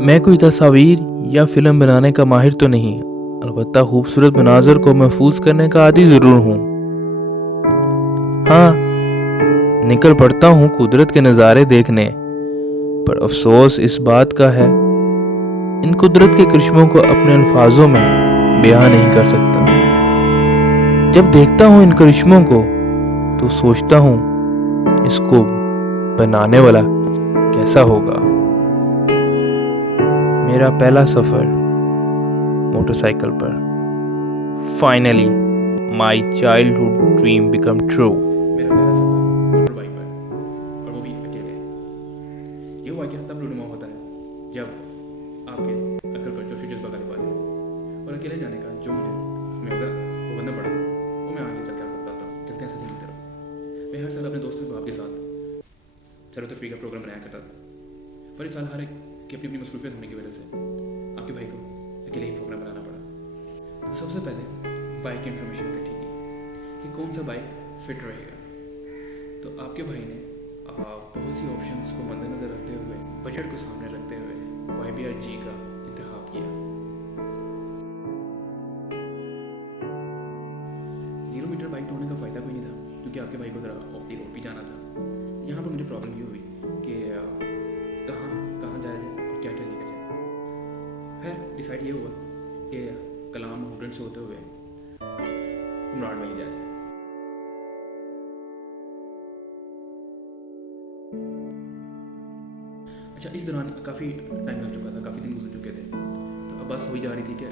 मैं कोई तस्वीर या फ़िल्म बनाने का माहिर तो नहीं, अलबत्ता खूबसूरत मनाज़र को महफूज करने का आदी ज़रूर हूँ। हाँ, निकल पड़ता हूँ कुदरत के नज़ारे देखने, पर अफसोस इस बात का है इन कुदरत के करिश्मों को अपने अल्फाजों में बयां नहीं कर सकता। जब देखता हूँ इन करिश्मों को तो सोचता हूँ इसको बनाने वाला कैसा होगा। मेरा पहला सफ़र मोटरसाइकिल पर। Finally my childhood dream become true. मेरा पहला सफ़र मोटर बाइक पर, और वो भी अकेले। ये वाक़या तब रूनुमा होता है जब आपके अक्ल पर जोश जज्बा गालिब आता है, और अकेले जाने का जो मुझे हमेशा भुगतना पड़ा वो मैं आगे चल कर आपको बताता हूँ। चलते हैं सही की तरफ। मैं हर साल अपने दोस्तों को आपके साथ सैर तफरीह का प्रोग्राम बनाया करता था, पर इस साल हर एक की अपनी अपनी मसरूफियत होने की वजह से आपके भाई को अकेले ही प्रोग्राम बनाना पड़ा। तो सबसे पहले बाइक की इन्फॉर्मेशन इकट्ठी की कि कौन सा बाइक फिट रहेगा। तो आपके भाई ने बहुत सी ऑप्शंस को मद्देनज़र रखते हुए, बजट को सामने रखते हुए YBR-G का इंतखाब किया। 0 मीटर बाइक तोड़ने का फ़ायदा कोई नहीं था, क्योंकि आपके भाई को ज़रा ऑफ दी रोड भी जाना था। यहाँ पर मुझे प्रॉब्लम ये हुई कि कहाँ कहाँ जाया जाए और क्या क्या लेकर जाए। है डिसाइड ये हुआ कि कलाम हुडन से होते हुए उमरान वैली जाया जाए। अच्छा, इस दौरान काफ़ी टाइम लग चुका था, काफ़ी दिन गुजर चुके थे, तो अब बस हो ही जा रही थी कि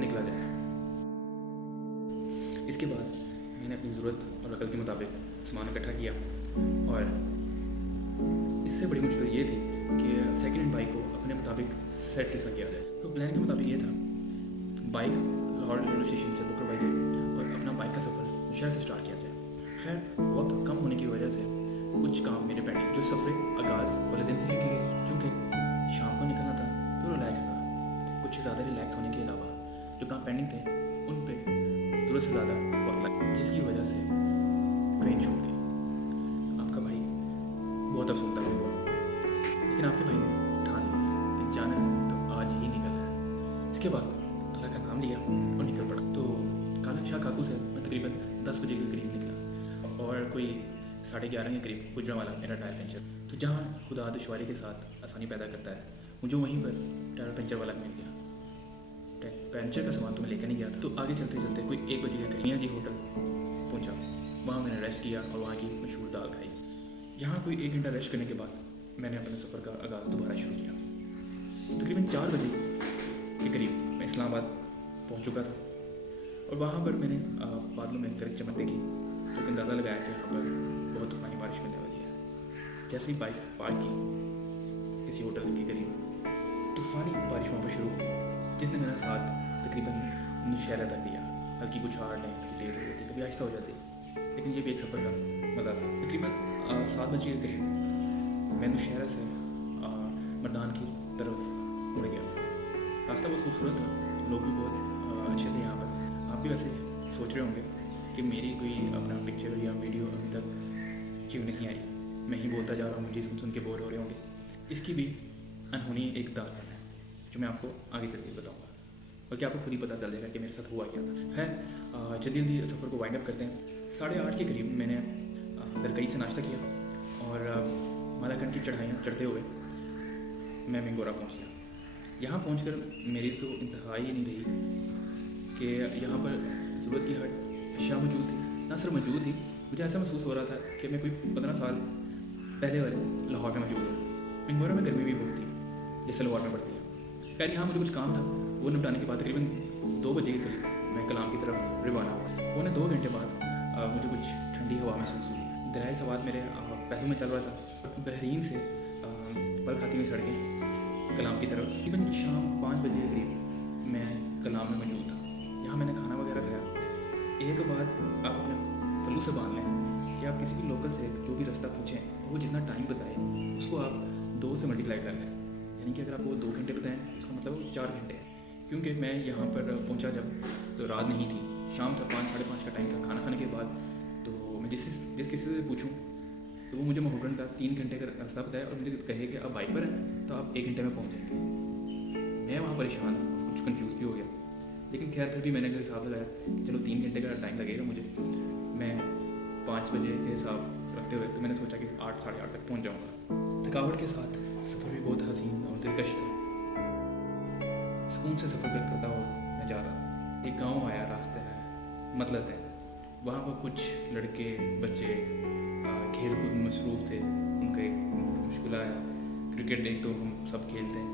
निकला जाए। इसके बाद मैंने अपनी ज़रूरत और अकल के मुताबिक सामान इकट्ठा किया, और इससे बड़ी मुश्किल ये थी कि सेकेंड हैंड बाइक को अपने मुताबिक सेट कैसा किया जाए। तो प्लान के मुताबिक ये था बाइक लाहौर रेलवे स्टेशन से बुक करवाई जाए और अपना बाइक का सफ़र शहर से स्टार्ट किया जाए। खैर, बहुत कम होने की वजह से कुछ काम मेरे पेंडिंग, जो सफ़र आगाज़ वाले दिन ही कि चूँकि शाम को निकलना था तो रिलैक्स था, कुछ ज़्यादा रिलैक्स होने के अलावा जो काम पेंडिंग थे उन पे ज़रूरत से ज़्यादा वक्त लगा, जिसकी वजह से ट्रेन छूट गई। आपका भाई बहुत अफसोसदा हुआ, लेकिन आपके भाई ने ठान लिया कि जाना है तो आज ही निकलना है। इसके बाद अल्लाह का नाम लिया और निकल पड़ा। तो काला शाह काकू से मैं तकरीबन 10 बजे के करीब निकला, और कोई 11:30 के करीब गुजरांवाला मेरा टायर पंचर। तो जहाँ खुदा दुश्वारी के साथ आसानी पैदा करता है, मुझे वहीं पर टायर पंचर वाला मिल गया। पंचर का सामान तो मैं लेकर नहीं गया था। तो आगे चलते चलते कोई 1 बजे के करीब मियाँ जी होटल पहुँचा। वहाँ मैंने रेस्ट किया और वहाँ की मशहूर दाल खाई। यहाँ कोई 1 घंटा रेस्ट करने के बाद मैंने अपने सफ़र का आगाज़ दोबारा शुरू किया। तो तकरीबन 4 बजे के करीब मैं इस्लामाबाद पहुँच चुका था, और वहाँ पर मैंने बादलों में गरज चमक देखी, तो अंदाज़ा लगाया कि यहाँ पर बहुत तूफ़ानी बारिश मिलने वाली है। जैसे ही बाइक पार्क की किसी होटल के करीब, तूफ़ानी बारिश वहाँ पर शुरू हुई, जिसने मेरा साथ तकरीबन नौशहरा तक दिया। हल्की कुछाड़ लें, कभी तेज़ हो जाती, कभी आहिस्ता हो जाती, लेकिन ये भी एक सफ़र का मज़ा था। तकरीबन 7 बजे के करीब मैं नौशहरा से मर्दान की तरफ मुड़ गया। रास्ता बहुत खूबसूरत था, लोग भी बहुत अच्छे थे यहाँ पर। आप भी वैसे सोच रहे होंगे कि मेरी कोई अपना पिक्चर या वीडियो अभी तक क्यों नहीं आई, मैं ही बोलता जा रहा हूँ, मुझे सुन के बोर हो रहे होंगे। इसकी भी अनहोनी एक दास्तान है जो मैं आपको आगे चल के बताऊँगा, बल्कि आपको खुद ही पता चल जाएगा कि मेरे साथ हुआ क्या था। है जल्दी जल्दी सफ़र को वाइंड अप करते हैं। 8:30 के करीब मैंने दरकई से नाश्ता किया, और मालाकंड की चढ़ाइयाँ चढ़ते हुए मैं मिंगोरा पहुँच गया। यहाँ पहुँचकर मेरी तो इंतहा ही नहीं रही कि यहाँ पर ज़रूरत की हर अशिया मौजूद थी। ना सिर्फ मौजूद थी, मुझे ऐसा महसूस हो रहा था कि मैं कोई 15 साल पहले वाले लाहौर में मौजूद हूँ। मिंगोरा में गर्मी भी बहुत थी जैसे लाहौर में पड़ती है। खैर, यहाँ मुझे कुछ काम था, वो निपटाने के बाद तकरीबन 2 बजे के करीब मैं कलाम की तरफ रवाना हुआ। पौने 2 घंटे बाद मुझे कुछ ठंडी हवा महसूस हुई। दरियाए सवाद मेरे पहलू में चल रहा था। बहरीन से बल खाती हुई सड़कें कलाम की तरफ। तकरीबन शाम 5 बजे के करीब मैं कलाम में मौजूद था। यहाँ मैंने खाना वगैरह खाया। एक बात आप अपने पल्लू से बांध लें कि आप किसी भी लोकल से जो भी रास्ता पूछें, वो जितना टाइम बताए उसको आप 2 से मल्टीप्लाई कर लें। यानी कि अगर आपको 2 घंटे बताएं, उसका मतलब वो 4 घंटे है। क्योंकि मैं यहाँ पर पहुँचा जब तो रात नहीं थी, शाम था, 5 साढ़े 5 का टाइम था। खाना खाने के बाद तो मैं जिस किसी से पूछूं तो वो मुझे महुरन का 3 घंटे का रास्ता बताया, और मुझे कहे कि आप बाइक पर हैं तो आप 1 घंटे में पहुँच जाएंगे। मैं वहाँ परेशान कुछ कंफ्यूज भी हो गया, लेकिन खैर फिर भी मैंने अगर हिसाब लगाया कि चलो 3 घंटे का टाइम लगेगा मुझे, मैं 5 बजे के हिसाब रखते हुए तो मैंने सोचा कि 8 साढ़े 8 तक पहुँच जाऊँगा। थकावट के साथ सफ़र भी बहुत हसीन और दिलकश था। सुकून से सफ़र करता हुआ मैं जा रहा था। एक गाँव आया रास्ते में, मतलब है वहाँ पर कुछ लड़के बच्चे खेल कूद में मसरूफ़ थे। उनका एक मुश्किल आया, क्रिकेट एक तो हम सब खेलते हैं,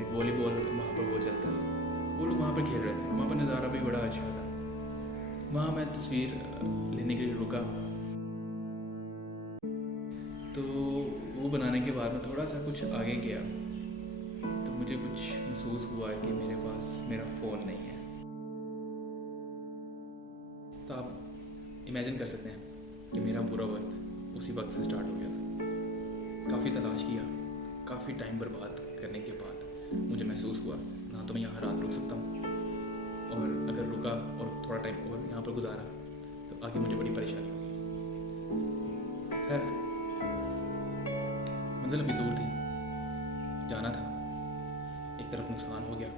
एक वॉलीबॉल वहाँ पर वो चलता है, वो लोग वहाँ पर खेल रहे थे। वहाँ पर नज़ारा भी बड़ा अच्छा था। वहाँ मैं तस्वीर लेने के लिए रुका, तो वो बनाने के बाद मैं थोड़ा सा कुछ आगे गया तो मुझे कुछ महसूस हुआ कि मेरे पास मेरा फ़ोन नहीं है। तो आप इमेजिन कर सकते हैं कि मेरा पूरा वक्त उसी वक्त से स्टार्ट हो गया था। काफ़ी तलाश किया, काफ़ी टाइम बर्बाद करने के बाद मुझे महसूस हुआ ना तो मैं यहाँ रात रुक सकता हूँ, और अगर रुका और थोड़ा टाइम और यहाँ पर गुजारा तो आगे मुझे बड़ी परेशानी होगी। खैर मंजिल अभी दूर थी, जाना था, एक तरफ नुकसान हो गया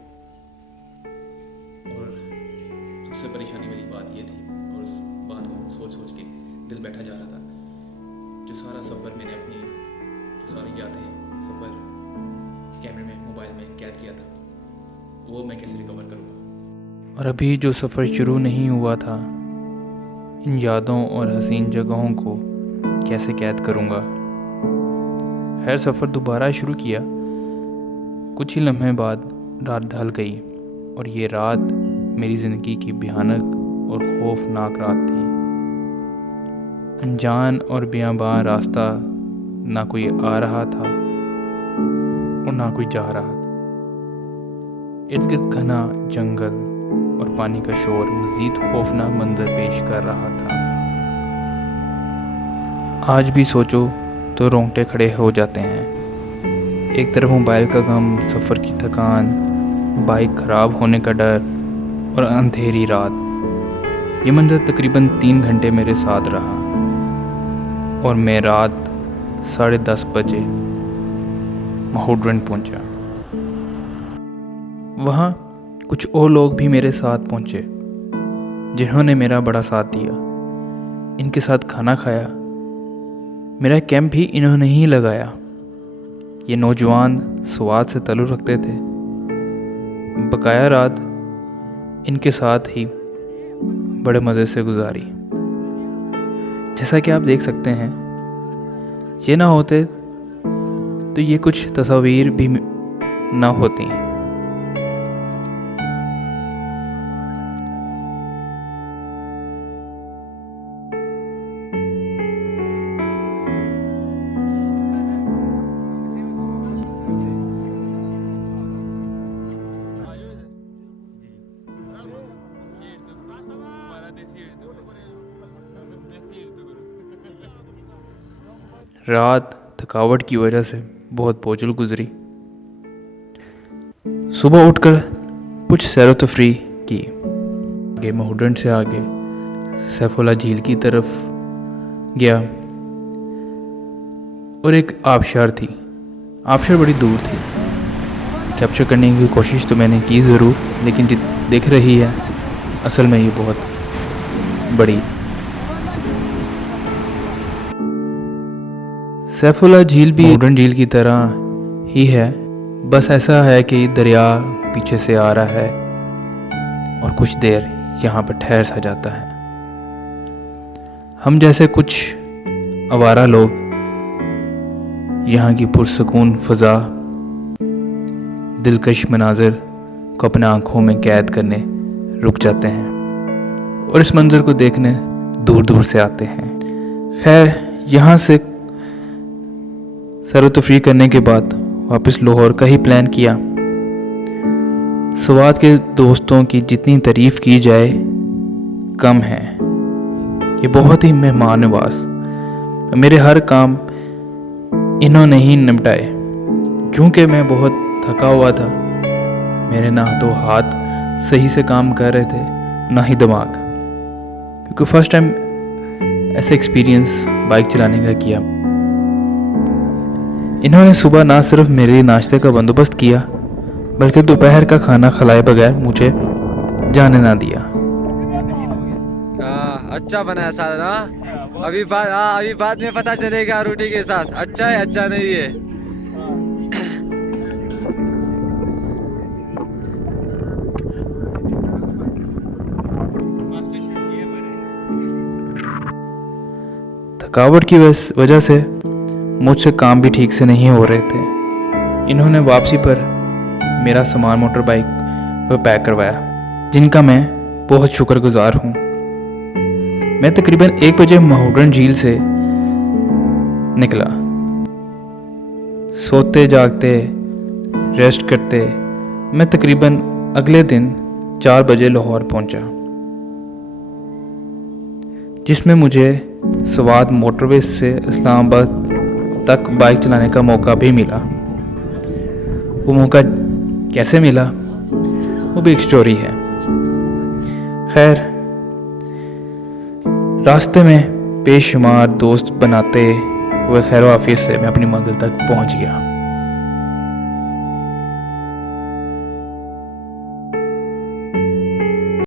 और सबसे परेशानी वाली बात ये थी, और उस बात को सोच सोच के दिल बैठा जा रहा था। जो सारा सफ़र मैंने अपनी जो सारी यादें सफ़र कैमरे में मोबाइल में कैद किया था, वो मैं कैसे रिकवर करूँगा। और अभी जो सफ़र शुरू नहीं हुआ था, इन यादों और हसीन जगहों को कैसे कैद करूँगा। खैर सफ़र दोबारा शुरू किया। कुछ ही लम्हे बाद रात ढल गई, और ये रात मेरी ज़िंदगी की भयानक और खौफनाक रात थी। अनजान और बेआबान रास्ता, ना कोई आ रहा था और ना कोई जा रहा था। इर्द गिर्द घना जंगल और पानी का शोर मज़ीद खौफनाक मंजर पेश कर रहा था। आज भी सोचो तो रोंगटे खड़े हो जाते हैं। एक तरफ मोबाइल का गम, सफ़र की थकान, बाइक ख़राब होने का डर और अंधेरी रात। ये मंजर तकरीबन 3 घंटे मेरे साथ रहा, और मैं रात 10:30 बजे माहौड्रन पहुंचा। वहाँ कुछ और लोग भी मेरे साथ पहुँचे जिन्होंने मेरा बड़ा साथ दिया। इनके साथ खाना खाया, मेरा कैंप भी इन्होंने ही लगाया। ये नौजवान स्वाद से ताल्लुक़ रखते थे। बकाया रात इनके साथ ही बड़े मज़े से गुजारी। जैसा कि आप देख सकते हैं, ये ना होते तो ये कुछ तस्वीर भी ना होती। रात थकावट की वजह से बहुत बोझिल गुजरी। सुबह उठकर कुछ सैर व तफरीह की। आगे माहौड्रन से आगे सैफुल्ला झील की तरफ गया, और एक आबशार थी। आबशार बड़ी दूर थी। कैप्चर करने की कोशिश तो मैंने की ज़रूर, लेकिन दिख रही है असल में ये बहुत बड़ी। सैफुल्ला झील भी माहौड्रन झील की तरह ही है, बस ऐसा है कि दरिया पीछे से आ रहा है और कुछ देर यहाँ पर ठहर सा जाता है। हम जैसे कुछ आवारा लोग यहाँ की पुरसकून फ़ज़ा, दिलकश मनाजिर को अपने आँखों में कैद करने रुक जाते हैं और इस मंज़र को देखने दूर दूर से आते हैं। खैर यहाँ से सैर व तफरीह करने के बाद वापस लाहौर का ही प्लान किया। स्वाद के दोस्तों की जितनी तारीफ़ की जाए कम है। ये बहुत ही मेहमान नवाज, मेरे हर काम इन्होंने ही निपटाए। चूँकि मैं बहुत थका हुआ था, मेरे ना तो हाथ सही से काम कर रहे थे ना ही दिमाग, क्योंकि फर्स्ट टाइम ऐसा एक्सपीरियंस बाइक चलाने का किया। इन्होंने सुबह ना सिर्फ मेरे नाश्ते का बंदोबस्त किया, बल्कि दोपहर का खाना खिलाए बगैर मुझे जाने ना दिया। अच्छा बना है सारा ना। अभी बाद में पता चलेगा रोटी के साथ अच्छा है अच्छा नहीं है। थकावट की वजह से मुझसे काम भी ठीक से नहीं हो रहे थे। इन्होंने वापसी पर मेरा सामान मोटर बाइक पर पैक करवाया, जिनका मैं बहुत शुक्रगुजार हूँ। मैं तकरीबन 1 बजे महोगन झील से निकला। सोते जागते रेस्ट करते मैं तकरीबन अगले दिन 4 बजे लाहौर पहुंचा, जिसमें मुझे स्वात मोटरवे से इस्लामाबाद तक बाइक चलाने का मौका भी मिला। वो मौका कैसे मिला वो भी एक स्टोरी है। खैर, रास्ते में बेशुमार दोस्त बनाते हुए खैर आफियत से मैं अपनी मंजिल तक पहुंच गया।